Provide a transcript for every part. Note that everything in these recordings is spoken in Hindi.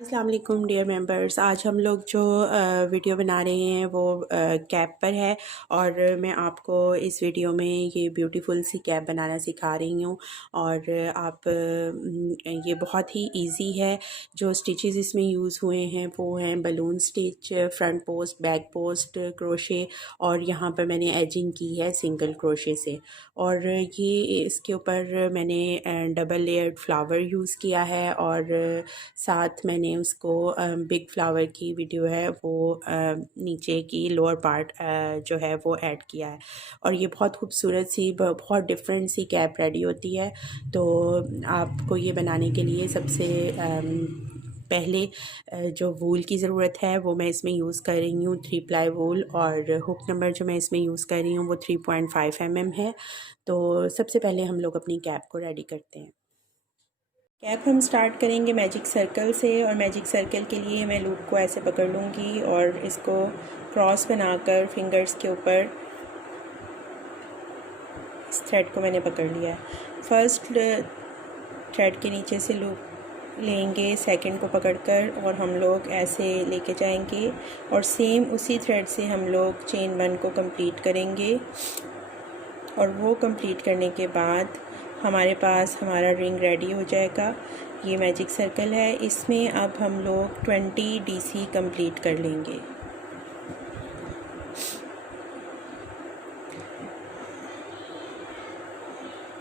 अस्सलाम वालेकुम डियर मेंबर्स। आज हम लोग जो वीडियो बना रहे हैं वो कैप पर है और मैं आपको इस वीडियो में ये ब्यूटीफुल सी कैप बनाना सिखा रही हूँ। और आप ये बहुत ही इजी है। जो स्टिचेस इसमें यूज़ हुए हैं वो हैं balloon stitch, front post, back post, crochet और यहाँ पर मैंने एजिंग की है सिंगल क्रोशे से। और ये इसके ऊपर मैंने डबल लेयर्ड फ्लावर यूज़ किया है और साथ मैंने उसको बिग फ्लावर की वीडियो है वो नीचे की लोअर पार्ट जो है वो ऐड किया है। और ये बहुत खूबसूरत सी बहुत डिफरेंट सी कैप रेडी होती है। तो आपको ये बनाने के लिए सबसे पहले जो वूल की ज़रूरत है वो मैं इसमें यूज़ कर रही हूँ 3 प्लाई वूल, और हुक नंबर जो मैं इसमें यूज़ कर रही हूँ वो 3.5 mm है। तो सबसे पहले हम लोग अपनी कैप को रेडी करते हैं। कैप हम स्टार्ट करेंगे मैजिक सर्कल से, और मैजिक सर्कल के लिए मैं लूप को ऐसे पकड़ लूँगी और इसको क्रॉस बनाकर फिंगर्स के ऊपर इस थ्रेड को मैंने पकड़ लिया है। फर्स्ट थ्रेड के नीचे से लूप लेंगे सेकंड को पकड़कर और हम लोग ऐसे लेके जाएंगे और सेम उसी थ्रेड से हम लोग चेन 1 को कंप्लीट करेंगे। और वो कंप्लीट करने के बाद हमारे पास हमारा रिंग रेडी हो जाएगा। ये मैजिक सर्कल है, इसमें अब हम लोग 20 डीसी कंप्लीट कर लेंगे।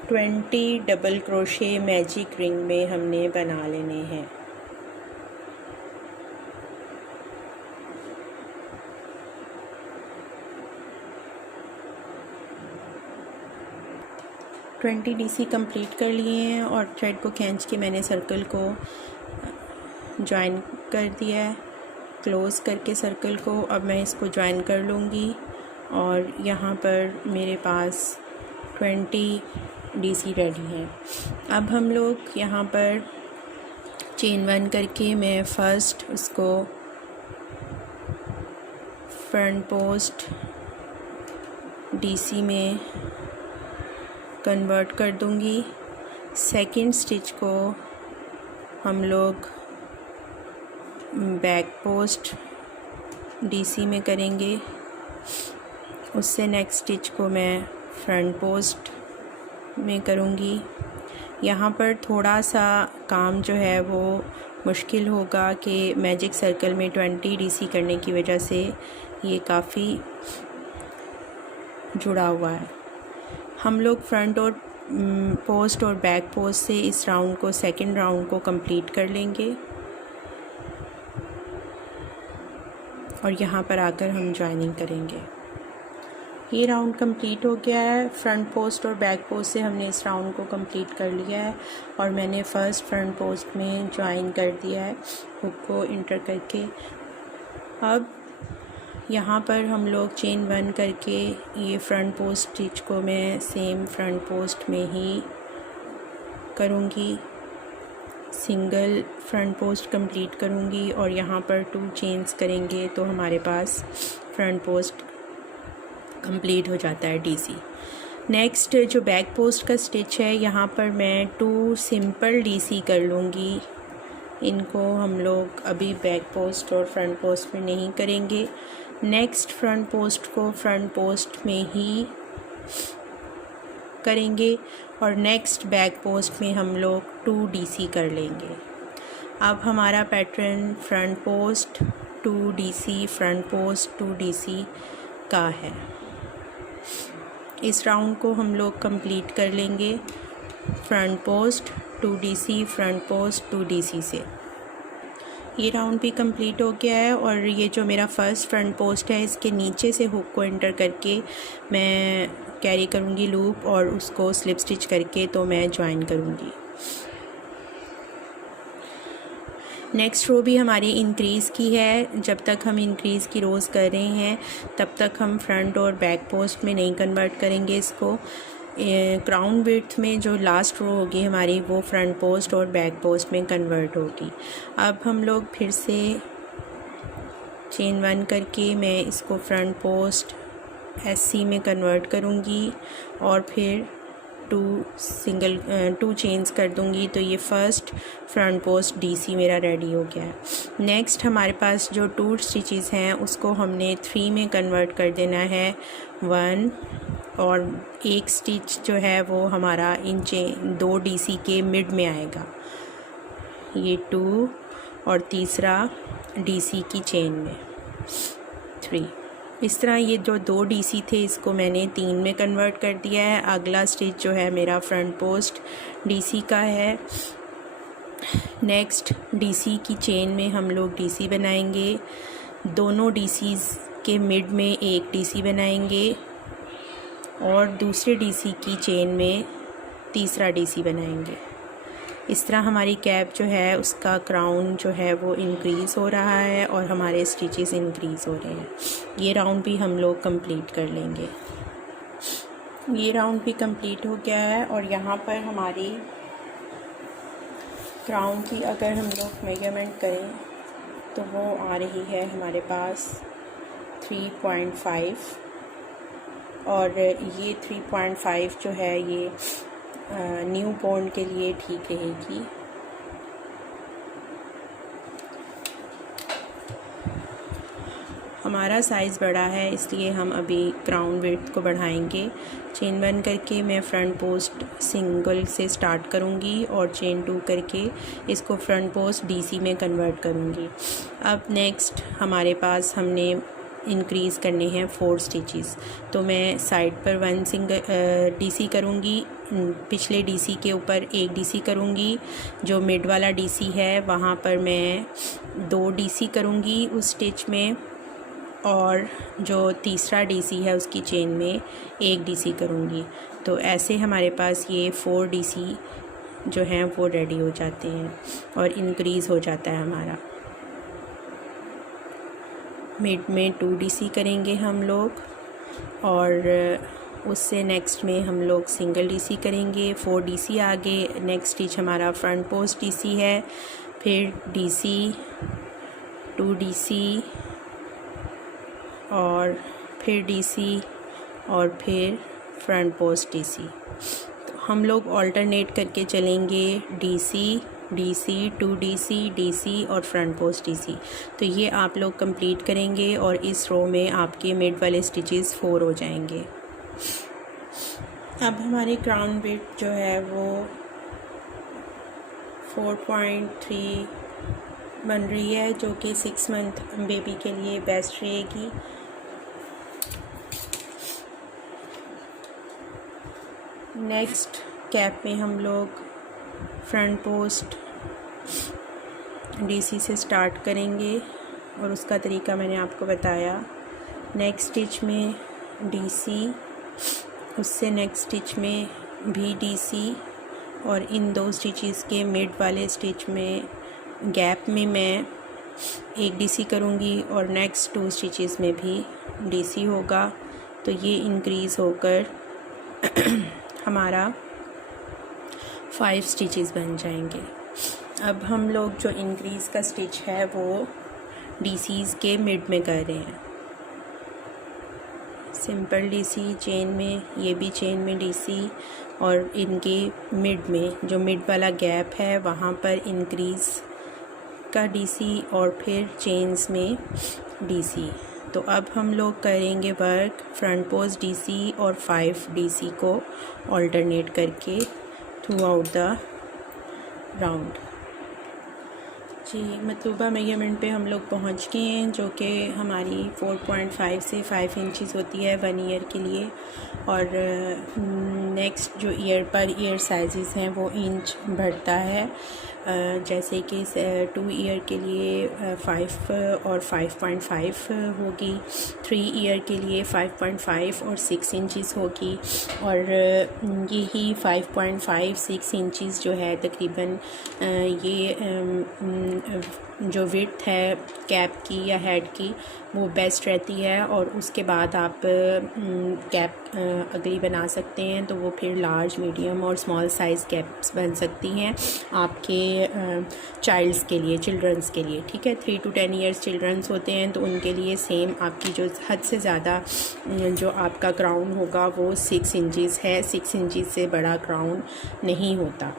Twenty double crochet magic ring में हमने बना लेने हैं। ट्वेंटी डीसी कंप्लीट कर लिए हैं और थ्रेड को खींच के मैंने सर्कल को ज्वाइन कर दिया है, क्लोज़ करके सर्कल को। अब मैं इसको ज्वाइन कर लूँगी और यहाँ पर मेरे पास 20 डीसी रेडी है। अब हम लोग यहाँ पर चेन 1 करके मैं फ़र्स्ट उसको फ्रंट पोस्ट डीसी में कन्वर्ट कर दूंगी। सेकंड स्टिच को हम लोग बैक पोस्ट डीसी में करेंगे, उससे नेक्स्ट स्टिच को मैं फ्रंट पोस्ट में करूँगी। यहाँ पर थोड़ा सा काम जो है वो मुश्किल होगा कि मैजिक सर्कल में 20 डीसी करने की वजह से ये काफ़ी जुड़ा हुआ है। हम लोग फ्रंट और पोस्ट और बैक पोस्ट से इस राउंड को, सेकंड राउंड को कंप्लीट कर लेंगे और यहाँ पर आकर हम ज्वाइनिंग करेंगे। ये राउंड कंप्लीट हो गया है। फ्रंट पोस्ट और बैक पोस्ट से हमने इस राउंड को कंप्लीट कर लिया है और मैंने फ़र्स्ट फ्रंट पोस्ट में ज्वाइन कर दिया है हुक को इंटर करके। अब यहाँ पर हम लोग चेन 1 करके ये फ्रंट पोस्ट स्टिच को मैं सेम फ्रंट पोस्ट में ही करूँगी, सिंगल फ्रंट पोस्ट कंप्लीट करूँगी और यहाँ पर 2 चेन्स करेंगे तो हमारे पास फ्रंट पोस्ट कंप्लीट हो जाता है डीसी। नेक्स्ट जो बैक पोस्ट का स्टिच है यहाँ पर मैं 2 सिंपल डीसी कर लूँगी। इनको हम लोग अभी बैक पोस्ट और फ्रंट पोस्ट में नहीं करेंगे। नेक्स्ट फ्रंट पोस्ट को फ्रंट पोस्ट में ही करेंगे और नेक्स्ट बैक पोस्ट में हम लोग 2 डीसी कर लेंगे। अब हमारा pattern front post 2 DC, front post 2 DC का है। इस राउंड को हम लोग कंप्लीट कर लेंगे front post 2 DC, front post 2 DC से। ये राउंड भी कंप्लीट हो गया है और ये जो मेरा फर्स्ट फ्रंट पोस्ट है इसके नीचे से हुक को एंटर करके मैं कैरी करूँगी लूप और उसको स्लिप स्टिच करके तो मैं ज्वाइन करूँगी। नेक्स्ट रो भी हमारी इंक्रीज़ की है। जब तक हम इंक्रीज़ की रोज़ कर रहे हैं तब तक हम फ्रंट और बैक पोस्ट में नहीं कन्वर्ट करेंगे इसको। क्राउन विड्थ में जो लास्ट रो होगी हमारी वो फ्रंट पोस्ट और बैक पोस्ट में कन्वर्ट होगी। अब हम लोग फिर से चेन 1 करके मैं इसको फ्रंट पोस्ट एससी में कन्वर्ट करूँगी और फिर टू चेन्स कर दूंगी तो ये फर्स्ट फ्रंट पोस्ट डीसी मेरा रेडी हो गया है। नेक्स्ट हमारे पास जो 2 स्टिचेस हैं उसको हमने 3 में कन्वर्ट कर देना है 1, और एक स्टिच जो है वो हमारा इन 2 डीसी के मिड में आएगा, ये 2, और तीसरा डीसी की चेन में 3। इस तरह ये जो 2 डीसी थे इसको मैंने 3 में कन्वर्ट कर दिया है। अगला स्टिच जो है मेरा फ्रंट पोस्ट डीसी का है। नेक्स्ट डीसी की चेन में हम लोग डीसी बनाएंगे, दोनों डीसीज़ के मिड में एक डीसी बनाएंगे और दूसरे डीसी की चेन में तीसरा डीसी बनाएंगे। इस तरह हमारी कैप जो है उसका क्राउन जो है वो इंक्रीज़ हो रहा है और हमारे स्टिचेस इंक्रीज़ हो रहे हैं। ये राउंड भी हम लोग कंप्लीट कर लेंगे। ये राउंड भी कंप्लीट हो गया है और यहाँ पर हमारी क्राउन की अगर हम लोग मेजरमेंट करें तो वो आ रही है हमारे पास 3.5, और ये 3.5 जो है ये न्यू बॉर्न के लिए ठीक रहेगी। हमारा साइज़ बड़ा है इसलिए हम अभी क्राउन विड्थ को बढ़ाएंगे। चेन 1 करके मैं फ्रंट पोस्ट सिंगल से स्टार्ट करूंगी और चेन 2 करके इसको फ्रंट पोस्ट डीसी में कन्वर्ट करूंगी। अब नेक्स्ट हमारे पास हमने इंक्रीज़ करने हैं 4 स्टिचेस, तो मैं साइड पर 1 सिंगल डीसी करूंगी, पिछले डीसी के ऊपर एक डीसी करूंगी, जो मिड वाला डीसी है वहाँ पर मैं 2 डीसी करूंगी उस स्टिच में, और जो तीसरा डीसी है उसकी चेन में एक डीसी करूंगी। तो ऐसे हमारे पास ये 4 डीसी जो हैं वो रेडी हो जाते हैं और इंक्रीज़ हो जाता है हमारा। मिड में 2 डीसी करेंगे हम लोग और उससे नेक्स्ट में हम लोग सिंगल डीसी करेंगे। 4 डीसी आगे नेक्स्ट स्टिच हमारा फ्रंट पोस्ट डीसी है, फिर डीसी 2 डीसी और फिर डीसी और फिर फ्रंट पोस्ट डीसी। तो हम लोग ऑल्टरनेट करके चलेंगे, डीसी डीसी 2 डीसी डीसी और फ्रंट पोस्ट डीसी। तो ये आप लोग कंप्लीट करेंगे और इस रो में आपके मिड वाले स्टिचेस 4 हो जाएंगे। अब हमारी क्राउन विड्थ जो है वो 4.3 बन रही है, जो कि 6 मंथ बेबी के लिए बेस्ट रहेगी। नेक्स्ट कैप में हम लोग फ्रंट पोस्ट डीसी से स्टार्ट करेंगे और उसका तरीका मैंने आपको बताया। नेक्स्ट स्टिच में डीसी, उससे नेक्स्ट स्टिच में भी डीसी, और इन 2 स्टिचेस के मिड वाले स्टिच में गैप में मैं एक डीसी करूँगी और नेक्स्ट 2 स्टिचेस में भी डीसी होगा। तो ये इंक्रीज़ होकर हमारा 5 स्टिचेस बन जाएंगे। अब हम लोग जो इंक्रीज़ का स्टिच है वो डीसीज़ के मिड में कर रहे हैं। सिंपल डीसी चेन में, ये भी चेन में डीसी, और इनके मिड में जो मिड वाला गैप है वहाँ पर इंक्रीज़ का डीसी और फिर चेन्स में डीसी। तो अब हम लोग करेंगे वर्क फ्रंट पोस्ट डीसी और 5 डीसी को ऑल्टरनेट करके थ्रू आउट द राउंड। जी, मतलूबा मेजरमेंट पे हम लोग पहुंच गए हैं, जो कि हमारी 4.5 से 5 इंचज़ होती है 1 ईयर के लिए। और नेक्स्ट जो ईयर पर ईयर साइज़ हैं वो इंच बढ़ता है, जैसे कि 2 ईयर के लिए 5 और 5.5 होगी, 3 ईयर के लिए 5.5 और 6 इंचज़ होगी, और यही 5.5 6 इंचज़ जो है तकरीबन ये जो विड्थ है कैप की या हेड की वो बेस्ट रहती है, और उसके बाद आप कैप अगली बना सकते हैं। तो वो फिर लार्ज, मीडियम और स्मॉल साइज़ कैप्स बन सकती हैं आपके चाइल्ड्स के लिए, चिल्ड्रंस के लिए। ठीक है, 3 to 10 ईयर्स चिल्ड्रंस होते हैं तो उनके लिए सेम आपकी जो हद से ज़्यादा जो आपका क्राउन होगा वो 6 इंचज़ है। 6 इंचज़ से बड़ा क्राउन नहीं होता।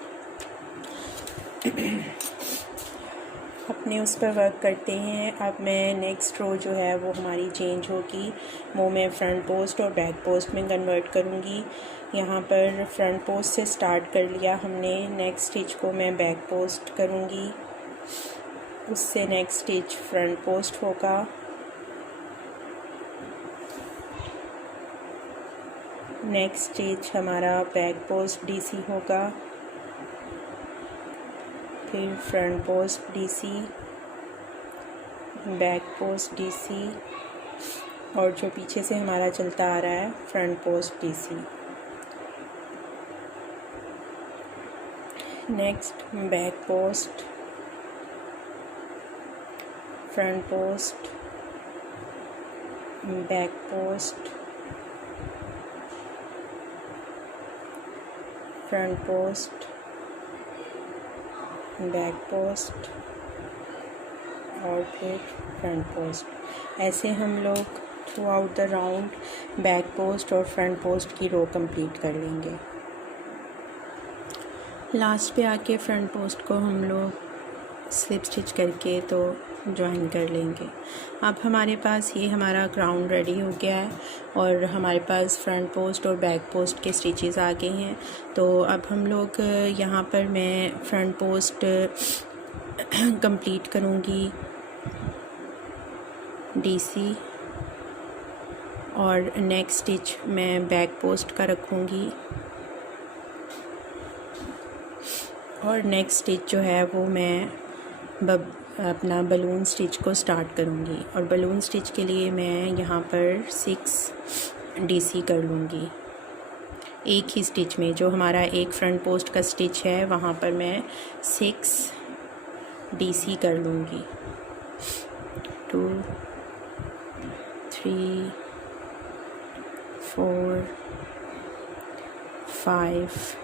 अपने उस पर वर्क करते हैं। अब मैं नेक्स्ट रो जो है वो हमारी चेंज होगी, वो मैं फ्रंट पोस्ट और बैक पोस्ट में कन्वर्ट करूँगी। यहाँ पर फ्रंट पोस्ट से स्टार्ट कर लिया हमने, नेक्स्ट स्टिच को मैं बैक पोस्ट करूँगी, उससे नेक्स्ट स्टिच फ्रंट पोस्ट होगा, नेक्स्ट स्टिच हमारा बैक पोस्ट डीसी होगा, फिर front post DC, back post DC, और जो पीछे से हमारा चलता आ रहा है front post DC. Next back post, front post, back post, front post, back post और फिर फ्रंट पोस्ट। ऐसे हम लोग through out the round back post और फ्रंट पोस्ट की रो कंप्लीट कर लेंगे। लास्ट पे आके फ्रंट पोस्ट को हम लोग स्लिप स्टिच करके तो ज्वाइन कर लेंगे। अब हमारे पास ये हमारा क्राउन रेडी हो गया है और हमारे पास फ्रंट पोस्ट और बैक पोस्ट के स्टिचेस आ गए हैं। तो अब हम लोग यहाँ पर मैं फ्रंट पोस्ट कंप्लीट करूँगी डीसी, और नेक्स्ट स्टिच मैं बैक पोस्ट का रखूँगी, और नेक्स्ट स्टिच जो है वो मैं अपना बलून स्टिच को स्टार्ट करूँगी। और बलून स्टिच के लिए मैं यहाँ पर 6 डीसी कर लूँगी एक ही स्टिच में। जो हमारा एक फ्रंट पोस्ट का स्टिच है वहाँ पर मैं 6 डीसी कर लूँगी। 2 3 4 5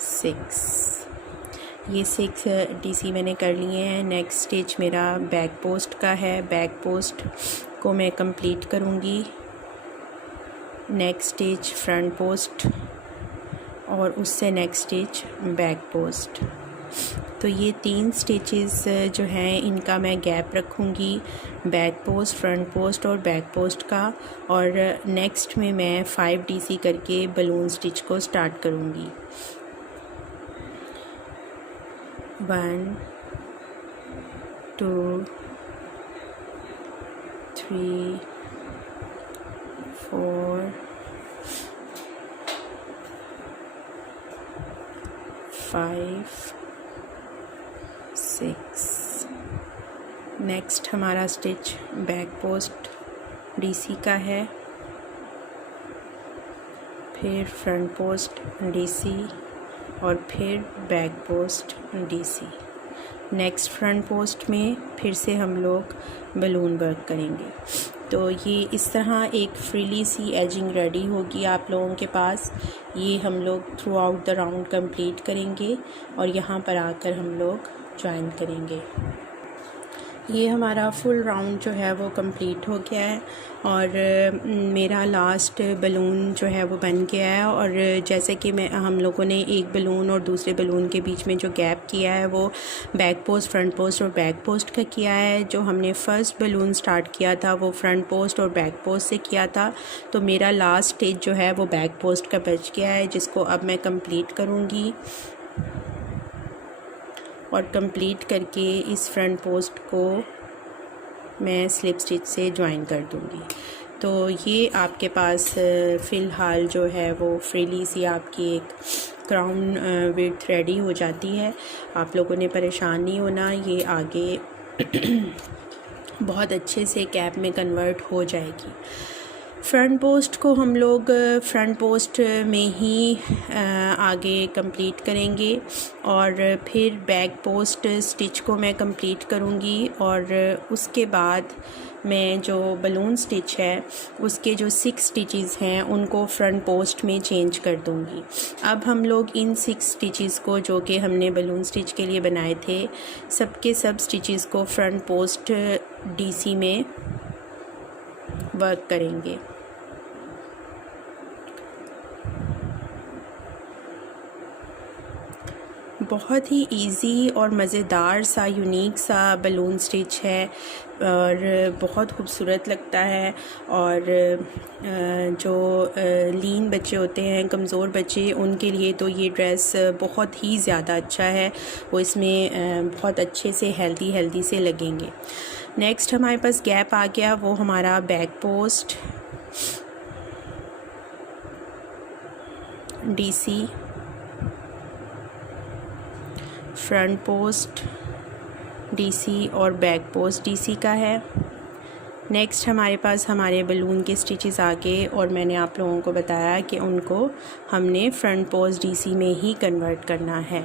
6, ये 6 डीसी मैंने कर लिए हैं। नेक्स्ट स्टिच मेरा बैक पोस्ट का है, बैक पोस्ट को मैं कंप्लीट करूँगी। नेक्स्ट स्टिच फ्रंट पोस्ट और उससे नेक्स्ट स्टिच बैक पोस्ट। तो ये 3 स्टिचेस जो हैं इनका मैं गैप रखूँगी, बैक पोस्ट, फ्रंट पोस्ट और बैक पोस्ट का। और नेक्स्ट में मैं 5 डीसी करके बलून स्टिच को स्टार्ट करूँगी। 1 2 3 4 5 6। नेक्स्ट हमारा स्टिच बैक पोस्ट डीसी का है, फिर फ्रंट पोस्ट डीसी और फिर back post DC. Next front post में फिर से हम लोग बलून वर्क करेंगे। तो ये इस तरह एक फ्रीली सी एजिंग रेडी होगी आप लोगों के पास। ये हम लोग through out the round complete करेंगे और यहाँ पर आकर हम लोग ज्वाइन करेंगे। ये हमारा फुल राउंड जो है वो कंप्लीट हो गया है और मेरा लास्ट बलून जो है वो बन गया है। और जैसे कि हम लोगों ने एक बलून और दूसरे बलून के बीच में जो गैप किया है वो बैक पोस्ट, फ्रंट पोस्ट और बैक पोस्ट का किया है। जो हमने फ़र्स्ट बलून स्टार्ट किया था वो फ्रंट पोस्ट और बैक पोस्ट से किया था। तो मेरा लास्ट स्टेज जो है वो बैक पोस्ट का बच गया है, जिसको अब मैं कंप्लीट करूँगी और कंप्लीट करके इस फ्रंट पोस्ट को मैं स्लिप स्टिच से ज्वाइन कर दूँगी। तो ये आपके पास फ़िलहाल जो है वो फ्रीली सी आपकी एक क्राउन विड्थ रेडी हो जाती है। आप लोगों ने परेशान नहीं होना, ये आगे बहुत अच्छे से कैप में कन्वर्ट हो जाएगी। फ्रंट पोस्ट को हम लोग फ्रंट पोस्ट में ही आगे कंप्लीट करेंगे और फिर बैक पोस्ट स्टिच को मैं कंप्लीट करूँगी और उसके बाद मैं जो बलून स्टिच है उसके जो 6 स्टिचेस हैं उनको फ्रंट पोस्ट में चेंज कर दूँगी। अब हम लोग इन 6 स्टिचेस को जो कि हमने बलून स्टिच के लिए बनाए थे सबके सब स्टिचेस को फ्रंट पोस्ट डीसी में वर्क करेंगे। बहुत ही इजी और मज़ेदार सा यूनिक सा बलून स्टिच है और बहुत खूबसूरत लगता है। और जो लीन बच्चे होते हैं, कमज़ोर बच्चे, उनके लिए तो ये ड्रेस बहुत ही ज़्यादा अच्छा है। वो इसमें बहुत अच्छे से हेल्दी से लगेंगे। नेक्स्ट हमारे पास गैप आ गया, वो हमारा back post DC, front post DC और बैक पोस्ट डीसी का है। नेक्स्ट हमारे पास हमारे बलून के स्टिचेस आ गए और मैंने आप लोगों को बताया कि उनको हमने फ्रंट पोस्ट डीसी में ही कन्वर्ट करना है।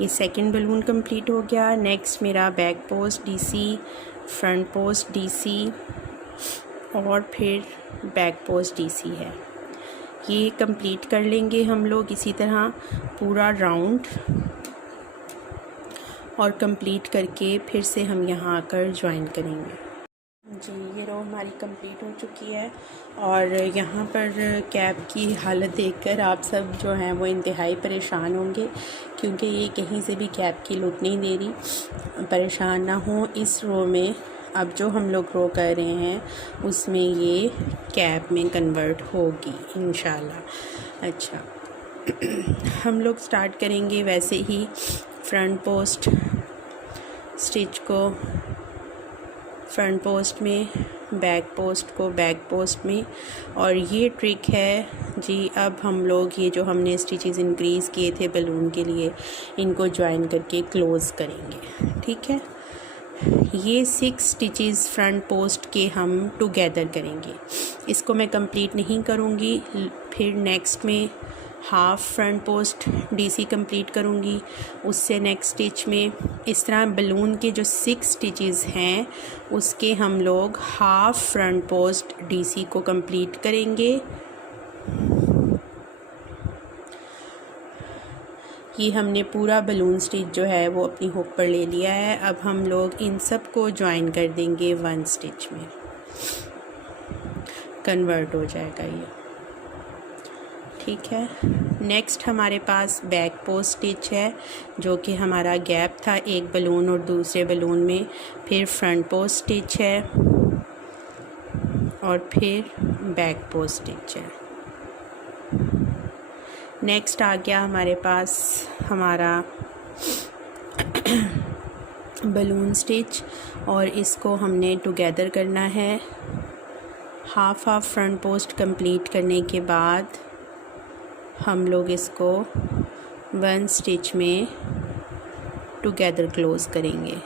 ये सेकंड बलून कंप्लीट हो गया। नेक्स्ट मेरा back post DC, front post DC और फिर बैक पोस्ट डीसी है। ये कंप्लीट कर लेंगे हम लोग इसी तरह पूरा राउंड और कंप्लीट करके फिर से हम यहाँ आकर ज्वाइन करेंगे। जी, ये रो हमारी कंप्लीट हो चुकी है और यहाँ पर कैप की हालत देखकर आप सब जो हैं वो इंतहाई परेशान होंगे क्योंकि ये कहीं से भी कैप की लुक नहीं दे रही। परेशान ना हो, इस रो में अब जो हम लोग रो कर रहे हैं उसमें ये कैप में कन्वर्ट होगी इंशाल्लाह। अच्छा, हम लोग स्टार्ट करेंगे वैसे ही फ्रंट पोस्ट स्टिच को फ्रंट पोस्ट में, बैक पोस्ट को बैक पोस्ट में। और ये ट्रिक है जी। अब हम लोग ये जो हमने स्टिचेस इंक्रीज़ किए थे बलून के लिए, इनको ज्वाइन करके क्लोज़ करेंगे। ठीक है, ये 6 स्टिचेस फ्रंट पोस्ट के हम टुगेदर करेंगे। इसको मैं कंप्लीट नहीं करूँगी, फिर नेक्स्ट में half front post DC complete करूँगी, उससे नेक्स्ट स्टिच में इस तरह बलून के जो 6 स्टिचेस हैं उसके हम लोग हाफ़ फ्रंट पोस्ट डीसी को कंप्लीट करेंगे। ये हमने पूरा बलून स्टिच जो है वो अपनी हुक पर ले लिया है। अब हम लोग इन सब को ज्वाइन कर देंगे 1 स्टिच में, कन्वर्ट हो जाएगा ये। ठीक है, नेक्स्ट हमारे पास बैक पोस्ट स्टिच है जो कि हमारा गैप था एक बलून और दूसरे बलून में। फिर फ्रंट पोस्ट स्टिच है और फिर बैक पोस्ट स्टिच है। नेक्स्ट आ गया हमारे पास हमारा बलून स्टिच और इसको हमने टुगेदर करना है। हाफ फ्रंट पोस्ट कंप्लीट करने के बाद हम लोग इसको 1 स्टिच में टुगेदर क्लोज़ करेंगे।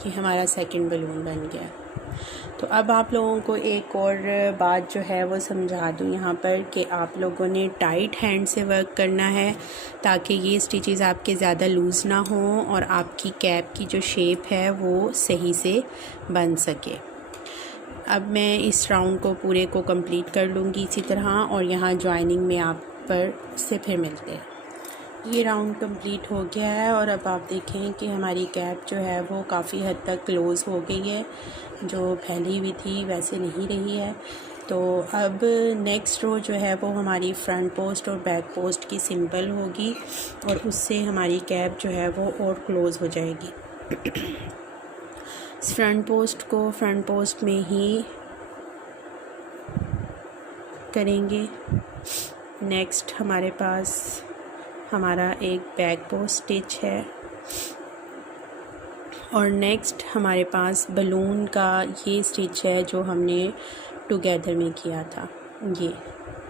ये हमारा सेकंड बलून बन गया। तो अब आप लोगों को एक और बात जो है वो समझा दूँ यहाँ पर कि आप लोगों ने टाइट हैंड से वर्क करना है ताकि ये स्टिचेस आपके ज़्यादा लूज़ ना हों और आपकी कैप की जो शेप है वो सही से बन सके। अब मैं इस राउंड को पूरे को कंप्लीट कर लूँगी इसी तरह और यहाँ ज्वाइनिंग में आप पर से फिर मिलते हैं। ये राउंड कंप्लीट हो गया है और अब आप देखें कि हमारी कैप जो है वो काफ़ी हद तक क्लोज़ हो गई है, जो फैली हुई थी वैसे नहीं रही है। तो अब नेक्स्ट रो जो है वो हमारी फ्रंट पोस्ट और बैक पोस्ट की सिंपल होगी और उससे हमारी कैप जो है वो और क्लोज़ हो जाएगी। फ्रंट पोस्ट को फ्रंट पोस्ट में ही करेंगे। नेक्स्ट हमारे पास हमारा एक बैक पोस्ट स्टिच है और नेक्स्ट हमारे पास बलून का ये स्टिच है जो हमने टुगेदर में किया था ये,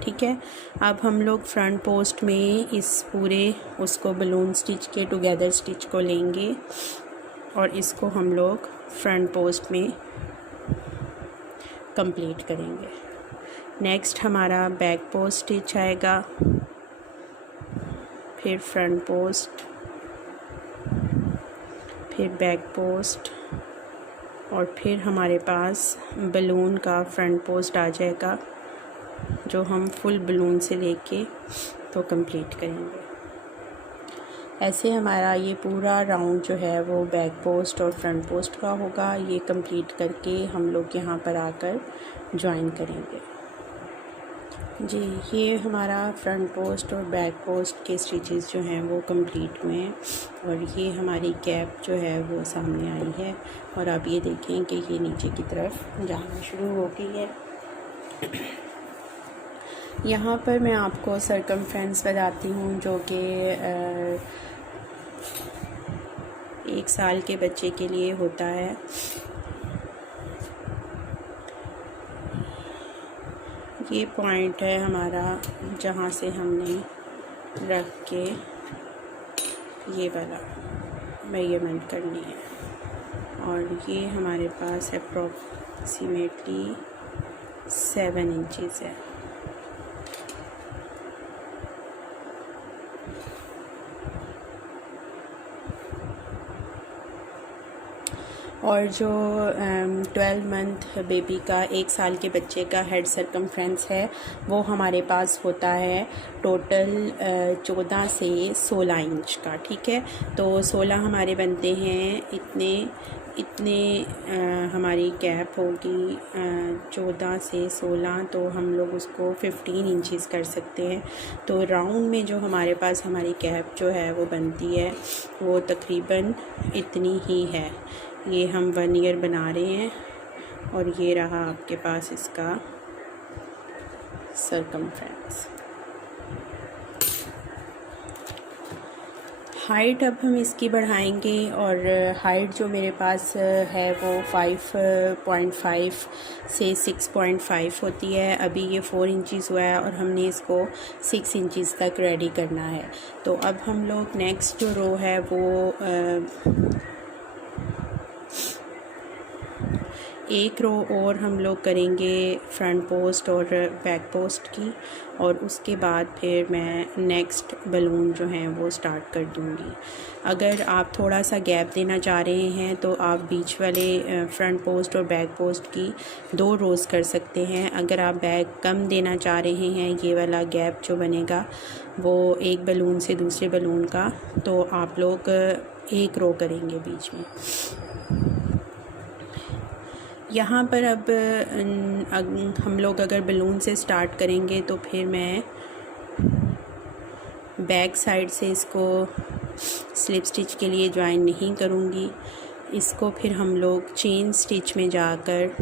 ठीक है। अब हम लोग फ्रंट पोस्ट में इस पूरे उसको बलून स्टिच के टुगेदर स्टिच को लेंगे और इसको हम लोग फ्रंट पोस्ट में कंप्लीट करेंगे। नेक्स्ट हमारा बैक पोस्ट स्टिच आएगा, फिर फ्रंट पोस्ट, फिर बैक पोस्ट और फिर हमारे पास बलून का फ्रंट पोस्ट आ जाएगा जो हम फुल बलून से लेके तो कंप्लीट करेंगे। ऐसे हमारा ये पूरा राउंड जो है वो बैक पोस्ट और फ्रंट पोस्ट का होगा। ये कंप्लीट करके हम लोग यहाँ पर आकर ज्वाइन करेंगे जी। ये हमारा फ्रंट पोस्ट और बैक पोस्ट के स्टिचेस जो हैं वो कंप्लीट हुए हैं और ये हमारी कैप जो है वो सामने आई है और आप ये देखें कि ये नीचे की तरफ जाना शुरू हो गई है। यहाँ पर मैं आपको सरकमफ्रेंस बताती हूँ जो कि 1 साल के बच्चे के लिए होता है। ये पॉइंट है हमारा जहाँ से हमने रख के ये वाला मेजरमेंट करनी है और ये हमारे पास अप्रॉक्सीमेटली 7 इंचज़ है। और जो 12 मंथ बेबी का 1 साल के बच्चे का हेड सरकमफ्रेंस है वो हमारे पास होता है टोटल 14 से 16 इंच का, ठीक है। तो 16 हमारे बनते हैं, इतने हमारी कैप होगी। 14 से 16 तो हम लोग उसको 15 इंचज़ कर सकते हैं। तो राउंड में जो हमारे पास हमारी कैप जो है वो बनती है वो तकरीबन इतनी ही है। ये हम 1 ईयर बना रहे हैं और ये रहा आपके पास इसका सरकमफ्रेंस। हाइट अब हम इसकी बढ़ाएंगे और हाइट जो मेरे पास है वो 5.5 से 6.5 होती है। अभी ये 4 इंचज़ हुआ है और हमने इसको 6 इंचज़ तक रेडी करना है। तो अब हम लोग नेक्स्ट जो रो है वो एक रो और हम लोग करेंगे फ्रंट पोस्ट और बैक पोस्ट की और उसके बाद फिर मैं नेक्स्ट बलून जो हैं वो स्टार्ट कर दूँगी। अगर आप थोड़ा सा गैप देना चाह रहे हैं तो आप बीच वाले फ्रंट पोस्ट और बैक पोस्ट की 2 रोज़ कर सकते हैं। अगर आप बैक कम देना चाह रहे हैं, ये वाला गैप जो बनेगा वो एक बलून से दूसरे बलून का, तो आप लोग 1 रो करेंगे बीच में। यहाँ पर अब हम लोग अगर बलून से स्टार्ट करेंगे तो फिर मैं बैक साइड से इसको स्लिप स्टिच के लिए ज्वाइन नहीं करूँगी। इसको फिर हम लोग चेन स्टिच में जाकर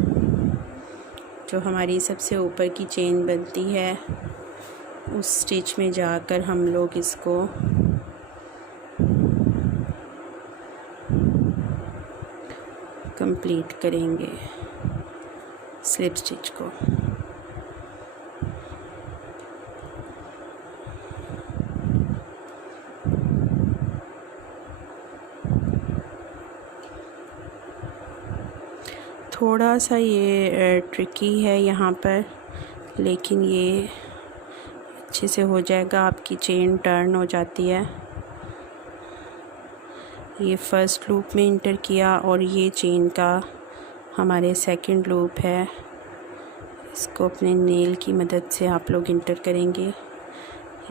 जो हमारी सबसे ऊपर की चेन बनती है उस स्टिच में जाकर हम लोग इसको कंप्लीट करेंगे स्लिप स्टिच को। थोड़ा सा ये ट्रिकी है यहाँ पर, लेकिन ये अच्छे से हो जाएगा। आपकी चेन टर्न हो जाती है। ये फर्स्ट लूप में इंटर किया और ये चेन का हमारे सेकंड लूप है। इसको अपने नेल की मदद से आप लोग इंटर करेंगे।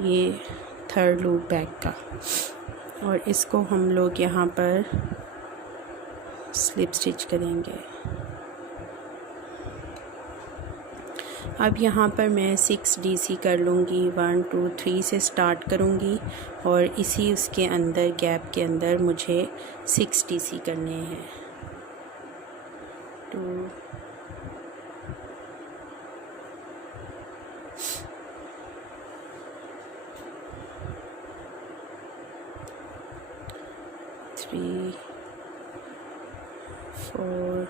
ये थर्ड लूप बैक का और इसको हम लोग यहाँ पर स्लिप स्टिच करेंगे। अब यहाँ पर मैं 6 DC कर लूँगी। 1 2 3 से स्टार्ट करूँगी और इसी उसके अंदर गैप के अंदर मुझे 6 DC करने हैं। 2 3 4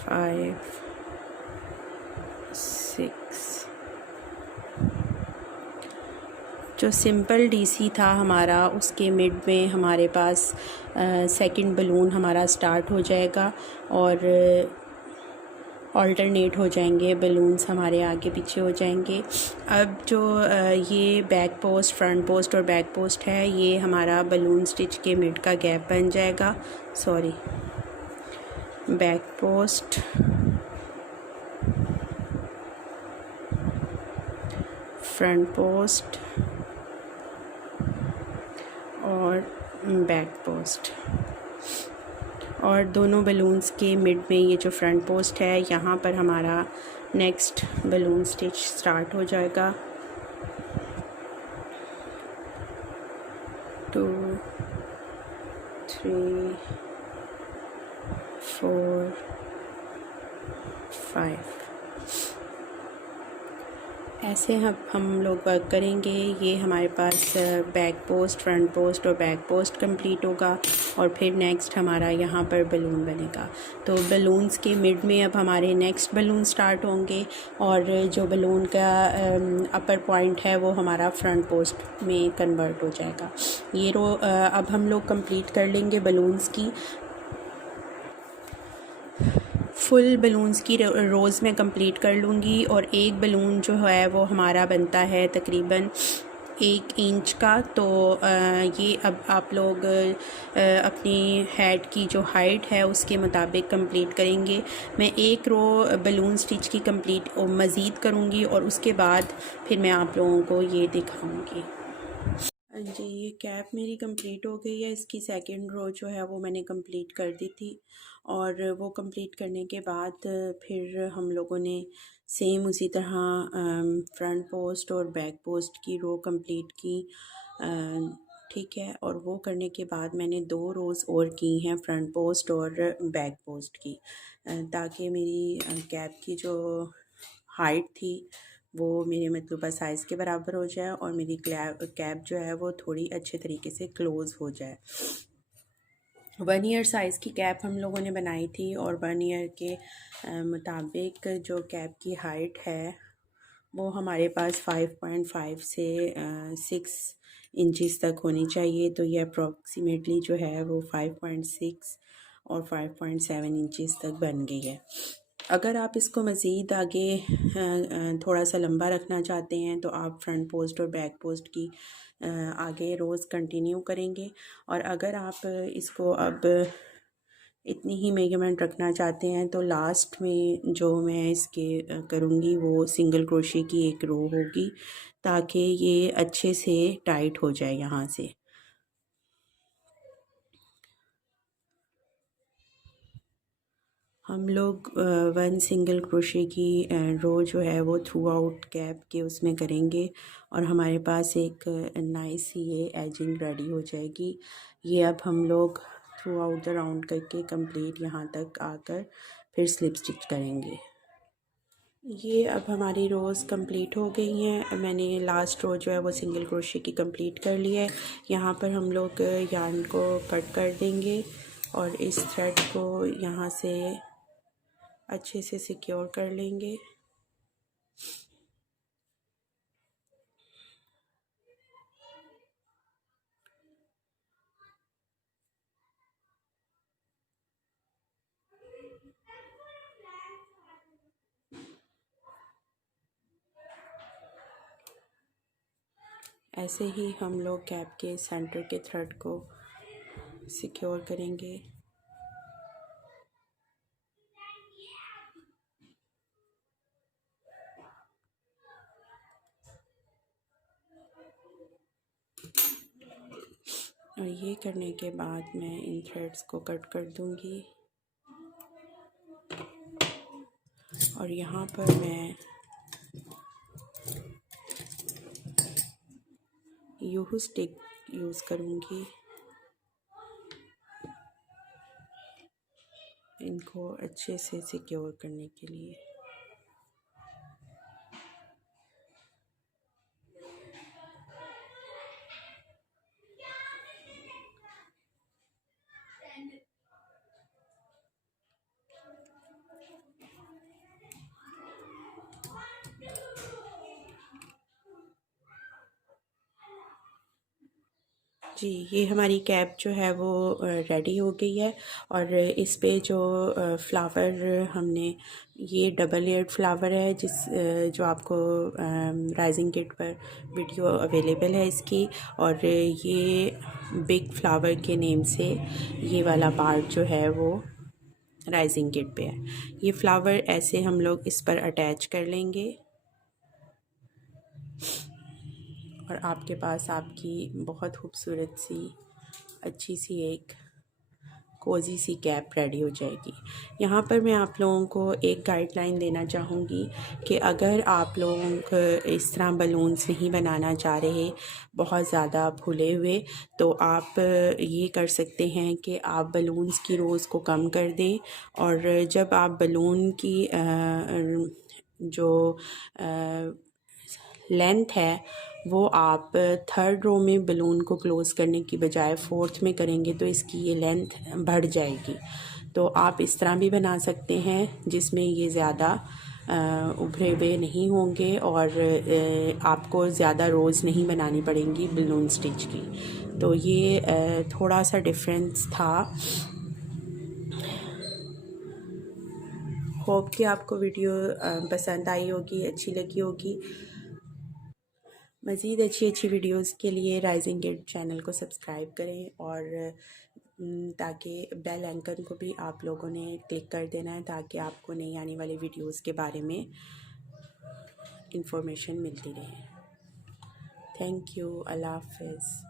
5 6। जो सिंपल डीसी था हमारा, उसके मिड में हमारे पास सेकंड बलून हमारा स्टार्ट हो जाएगा और ऑल्टरनेट हो जाएंगे, बलून्स हमारे आगे पीछे हो जाएंगे। अब जो ये बैक पोस्ट, फ्रंट पोस्ट और बैक पोस्ट है, ये हमारा बलून स्टिच के मिड का गैप बन जाएगा। Sorry, back post, front post और बैक पोस्ट, और दोनों बलून्स के मिड में ये जो फ्रंट पोस्ट है, यहाँ पर हमारा नेक्स्ट बलून स्टिच स्टार्ट हो जाएगा। 2 3 4 5। ऐसे हम लोग वर्क करेंगे। ये हमारे पास बैक पोस्ट, फ्रंट पोस्ट और बैक पोस्ट कंप्लीट होगा और फिर नेक्स्ट हमारा यहाँ पर बलून बनेगा। तो बलून्स के मिड में अब हमारे नेक्स्ट बलून स्टार्ट होंगे और जो बलून का अपर पॉइंट है वो हमारा फ्रंट पोस्ट में कन्वर्ट हो जाएगा। ये रो अब हम लोग कंप्लीट कर लेंगे बलून्स की। फुल बलून्स की रोज़ में कंप्लीट कर लूँगी और एक बलून जो है वो हमारा बनता है तकरीबन 1 इंच का। तो ये अब आप लोग अपनी हेड की जो हाइट है उसके मुताबिक कंप्लीट करेंगे। मैं एक रो बलून स्टिच की कंप्लीट मज़ीद करूँगी और उसके बाद फिर मैं आप लोगों को ये दिखाऊँगी। जी, ये कैप मेरी कंप्लीट हो गई है। इसकी सेकंड रो जो है वो मैंने कंप्लीट कर दी थी और वो कंप्लीट करने के बाद फिर हम लोगों ने सेम उसी तरह फ्रंट पोस्ट और बैक पोस्ट की रो कंप्लीट की। ठीक है, और वो करने के बाद मैंने 2 रोज़ और की हैं फ्रंट पोस्ट और बैक पोस्ट की, ताकि मेरी कैप की जो हाइट थी वो मेरे मतलूबा साइज़ के बराबर हो जाए और मेरी कैप जो है वो थोड़ी अच्छे तरीके से क्लोज़ हो जाए। 1 ईयर साइज़ की कैप हम लोगों ने बनाई थी और 1 ईयर के मुताबिक जो कैप की हाइट है वो हमारे पास 5.5 से 6 इंचज़ तक होनी चाहिए। तो ये अप्रॉक्सीमेटली जो है वो 5.6 और 5.7 इंचज़ तक बन गई है। अगर आप इसको मज़ीद आगे थोड़ा सा लंबा रखना चाहते हैं तो आप फ्रंट पोस्ट और बैक पोस्ट की आगे रोज़ कंटिन्यू करेंगे, और अगर आप इसको अब इतनी ही मेजरमेंट रखना चाहते हैं तो लास्ट में जो मैं इसके करूँगी वो सिंगल क्रोशे की एक रो होगी, ताकि ये अच्छे से टाइट हो जाए यहाँ से। हम लोग 1 सिंगल क्रोशे की रो जो है वो थ्रू आउट कैप के उसमें करेंगे और हमारे पास एक नाइस ये एजिंग रेडी हो जाएगी। ये अब हम लोग थ्रू आउट द राउंड करके कंप्लीट यहाँ तक आकर फिर स्लिप स्टिच करेंगे। ये अब हमारी रोज़ कंप्लीट हो गई हैं। मैंने लास्ट रो जो है वो सिंगल क्रोशे की कंप्लीट कर ली है। यहाँ पर हम लोग यार्न को कट कर देंगे और इस थ्रेड को यहाँ से अच्छे से सिक्योर कर लेंगे। ऐसे ही हम लोग कैप के सेंटर के थ्रेड को सिक्योर करेंगे। और ये करने के बाद मैं इन थ्रेड्स को कट कर दूंगी और यहाँ पर मैं यूहू स्टिक यूज़ करूँगी इनको अच्छे से सिक्योर करने के लिए। जी, ये हमारी कैप जो है वो रेडी हो गई है। और इस पे जो फ्लावर हमने, ये डबल लेयर्ड फ्लावर है जो आपको राइजिंग किट पर वीडियो अवेलेबल है इसकी। और ये बिग फ्लावर के नेम से ये वाला पार्ट जो है वो राइजिंग किट पे है। ये फ्लावर ऐसे हम लोग इस पर अटैच कर लेंगे और आपके पास आपकी बहुत खूबसूरत सी अच्छी सी एक कोज़ी सी कैप रेडी हो जाएगी। यहाँ पर मैं आप लोगों को एक गाइडलाइन देना चाहूँगी कि अगर आप लोग इस तरह बलून्स नहीं बनाना चाह रहे बहुत ज़्यादा फूले हुए, तो आप ये कर सकते हैं कि आप बलून्स की रोज़ को कम कर दें। और जब आप बलून की जो लेंथ है वो आप थर्ड रो में बलून को क्लोज़ करने की बजाय फोर्थ में करेंगे तो इसकी ये लेंथ बढ़ जाएगी। तो आप इस तरह भी बना सकते हैं जिसमें ये ज़्यादा उभरे हुए नहीं होंगे और आपको ज़्यादा रोज़ नहीं बनानी पड़ेंगी बलून स्टिच की। तो ये थोड़ा सा डिफरेंस था। होप कि आपको वीडियो पसंद आई होगी, अच्छी लगी होगी। मज़ीद अच्छी वीडियोस के लिए राइजिंग किड चैनल को सब्सक्राइब करें और ताकि बेल आइकन को भी आप लोगों ने क्लिक कर देना है ताकि आपको नई आने वाली वीडियोस के बारे में इंफॉर्मेशन मिलती रहे। Thank you. अल्लाह हाफ़िज़।